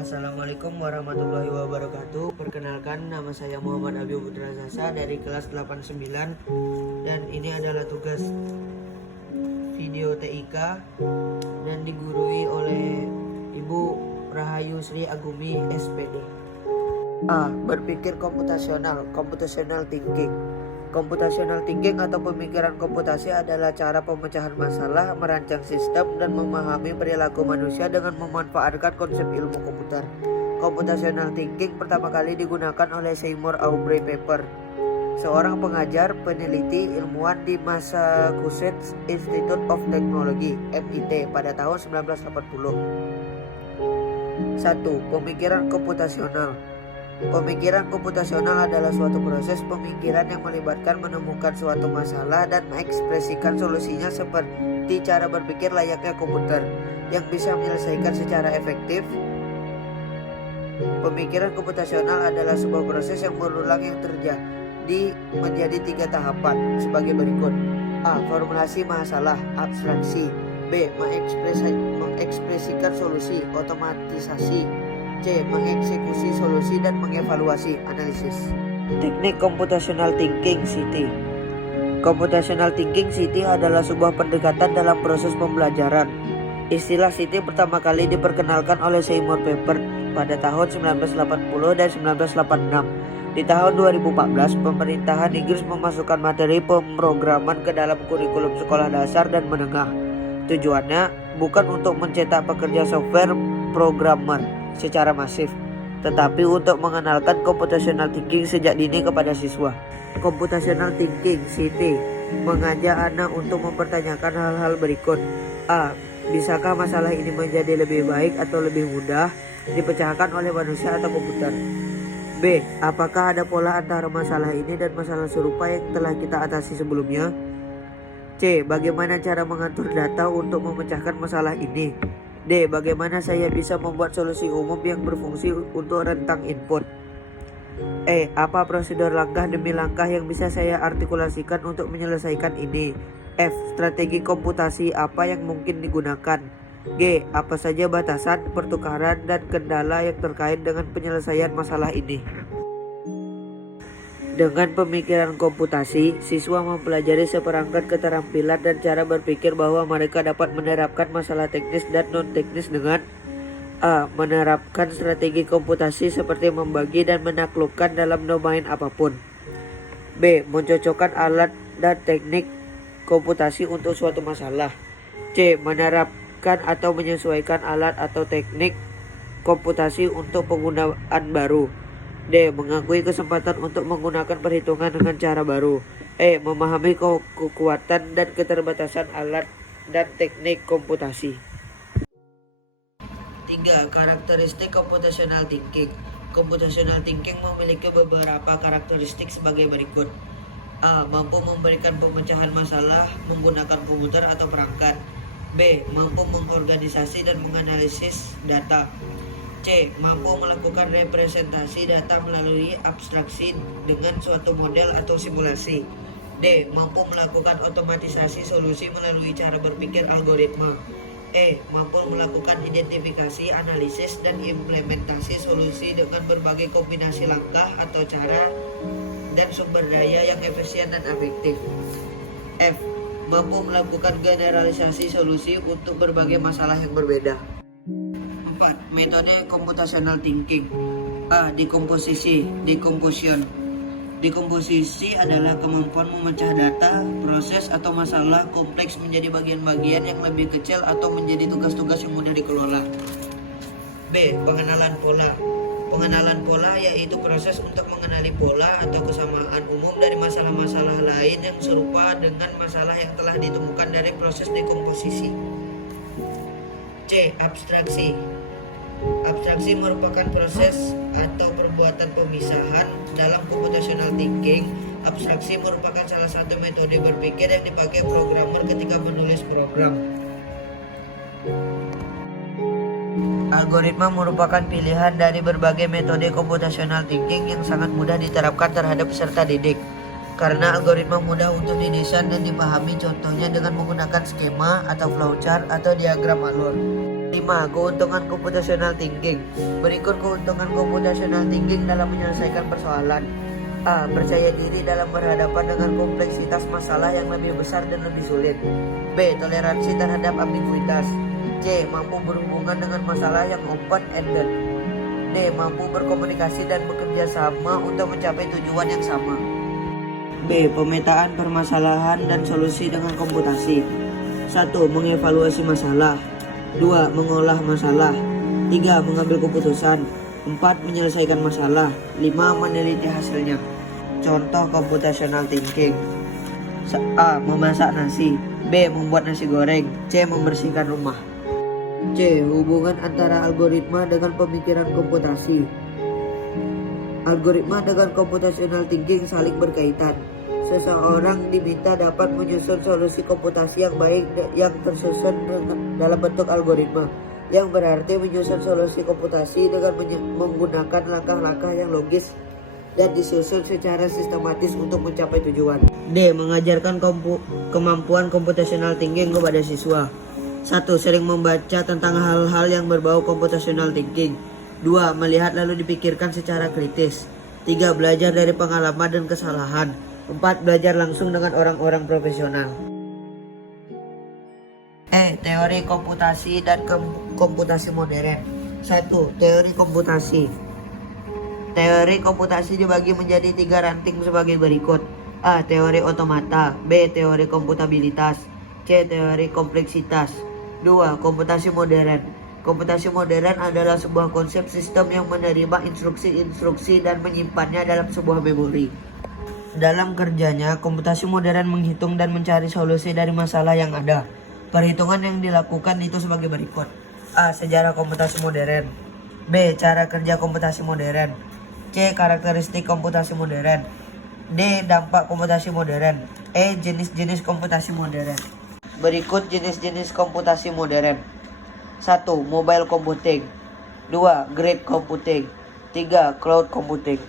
Assalamualaikum warahmatullahi wabarakatuh. Perkenalkan, nama saya Muhammad Abi Putra Sasa dari kelas 89. Dan ini adalah tugas video TIK dan digurui oleh Ibu Rahayu Sri Agumi SPD. A. Berpikir komputasional, computational thinking. Computational thinking atau pemikiran komputasi adalah cara pemecahan masalah, merancang sistem, dan memahami perilaku manusia dengan memanfaatkan konsep ilmu komputer. Computational thinking pertama kali digunakan oleh Seymour Aubrey Pepper, seorang pengajar, peneliti, ilmuwan di Massachusetts Institute of Technology (MIT) pada tahun 1980. 1. Pemikiran komputasional. Pemikiran komputasional adalah suatu proses pemikiran yang melibatkan menemukan suatu masalah dan mengekspresikan solusinya seperti cara berpikir layaknya komputer yang bisa menyelesaikan secara efektif. Pemikiran komputasional adalah sebuah proses yang berulang yang terjadi menjadi 3 tahapan sebagai berikut. A. Formulasi masalah, abstraksi. B. Mengekspresikan solusi, otomatisasi. C. Mengeksekusi solusi dan mengevaluasi, analisis. Teknik Computational Thinking (CT). Computational Thinking (CT) adalah sebuah pendekatan dalam proses pembelajaran. Istilah CT pertama kali diperkenalkan oleh Seymour Papert pada tahun 1980 dan 1986. Di tahun 2014, pemerintahan Inggris memasukkan materi pemrograman ke dalam kurikulum sekolah dasar dan menengah. Tujuannya bukan untuk mencetak pekerja software programmer secara masif, tetapi untuk mengenalkan computational thinking sejak dini kepada siswa. Computational thinking (CT) mengajak anak untuk mempertanyakan hal-hal berikut. A. Bisakah masalah ini menjadi lebih baik atau lebih mudah dipecahkan oleh manusia atau komputer? B. Apakah ada pola antara masalah ini dan masalah serupa yang telah kita atasi sebelumnya? C. Bagaimana cara mengatur data untuk memecahkan masalah ini? D. Bagaimana saya bisa membuat solusi umum yang berfungsi untuk rentang input? E. Apa prosedur langkah demi langkah yang bisa saya artikulasikan untuk menyelesaikan ini? F. Strategi komputasi apa yang mungkin digunakan? G. Apa saja batasan, pertukaran, dan kendala yang terkait dengan penyelesaian masalah ini? Dengan pemikiran komputasi, siswa mempelajari seperangkat keterampilan dan cara berpikir bahwa mereka dapat menerapkan masalah teknis dan non-teknis dengan A. Menerapkan strategi komputasi seperti membagi dan menaklukkan dalam domain apapun. B. Mencocokkan alat dan teknik komputasi untuk suatu masalah. C. Menerapkan atau menyesuaikan alat atau teknik komputasi untuk penggunaan baru. D. Mengakui kesempatan untuk menggunakan perhitungan dengan cara baru. E. Memahami kekuatan dan keterbatasan alat dan teknik komputasi. 3. Karakteristik computational thinking. Computational thinking memiliki beberapa karakteristik sebagai berikut. A. Mampu memberikan pemecahan masalah menggunakan komputer atau perangkat. B. Mampu mengorganisasi dan menganalisis data. C. Mampu melakukan representasi data melalui abstraksi dengan suatu model atau simulasi. D. Mampu melakukan otomatisasi solusi melalui cara berpikir algoritma. E. Mampu melakukan identifikasi, analisis, dan implementasi solusi dengan berbagai kombinasi langkah atau cara dan sumber daya yang efisien dan efektif. F. Mampu melakukan generalisasi solusi untuk berbagai masalah yang berbeda. 4. Metode computational thinking. A. Decomposition. Dekomposisi adalah kemampuan memecah data, proses, atau masalah kompleks menjadi bagian-bagian yang lebih kecil atau menjadi tugas-tugas yang mudah dikelola. B. Pengenalan pola. Pengenalan pola yaitu proses untuk mengenali pola atau kesamaan umum dari masalah-masalah lain yang serupa dengan masalah yang telah ditemukan dari proses dekomposisi. C. Abstraksi. Abstraksi merupakan proses atau perbuatan pemisahan dalam computational thinking. Abstraksi merupakan salah satu metode berpikir yang dipakai programmer ketika menulis program. Algoritma merupakan pilihan dari berbagai metode computational thinking yang sangat mudah diterapkan terhadap peserta didik. Karena algoritma mudah untuk didesain dan dipahami, contohnya dengan menggunakan skema atau flowchart atau diagram alur. 5. Keuntungan computational thinking. Berikut keuntungan computational thinking dalam menyelesaikan persoalan. A. Percaya diri dalam berhadapan dengan kompleksitas masalah yang lebih besar dan lebih sulit. B. Toleransi terhadap ambiguitas. C. Mampu berhubungan dengan masalah yang open-ended. D. Mampu berkomunikasi dan bekerja sama untuk mencapai tujuan yang sama. B. Pemetaan permasalahan dan solusi dengan komputasi. 1. Mengevaluasi masalah. 2. Mengolah masalah. 3. Mengambil keputusan. 4. Menyelesaikan masalah. 5. Meneliti hasilnya. Contoh computational thinking. A. Memasak nasi. B. Membuat nasi goreng. C. Membersihkan rumah. C. Hubungan antara algoritma dengan pemikiran komputasi. Algoritma dengan computational thinking saling berkaitan. Seseorang diminta dapat menyusun solusi komputasi yang baik yang tersusun dalam bentuk algoritma, yang berarti menyusun solusi komputasi dengan menggunakan langkah-langkah yang logis dan disusun secara sistematis untuk mencapai tujuan. D. Mengajarkan kemampuan computational thinking kepada siswa. 1. Sering membaca tentang hal-hal yang berbau computational thinking. 2. Melihat lalu dipikirkan secara kritis. 3. Belajar dari pengalaman dan kesalahan. 4. Belajar langsung dengan orang-orang profesional. Teori komputasi dan komputasi modern. 1. Teori komputasi. Teori komputasi dibagi menjadi 3 ranting sebagai berikut. A. Teori otomata. B. Teori komputabilitas. C. Teori kompleksitas. 2. Komputasi modern. Komputasi modern adalah sebuah konsep sistem yang menerima instruksi-instruksi dan menyimpannya dalam sebuah memori. Dalam kerjanya, komputasi modern menghitung dan mencari solusi dari masalah yang ada. Perhitungan yang dilakukan itu sebagai berikut. A. Sejarah komputasi modern. B. Cara kerja komputasi modern. C. Karakteristik komputasi modern. D. Dampak komputasi modern. E. Jenis-jenis komputasi modern. Berikut jenis-jenis komputasi modern. 1. Mobile computing. 2. Grid computing. 3. Cloud computing.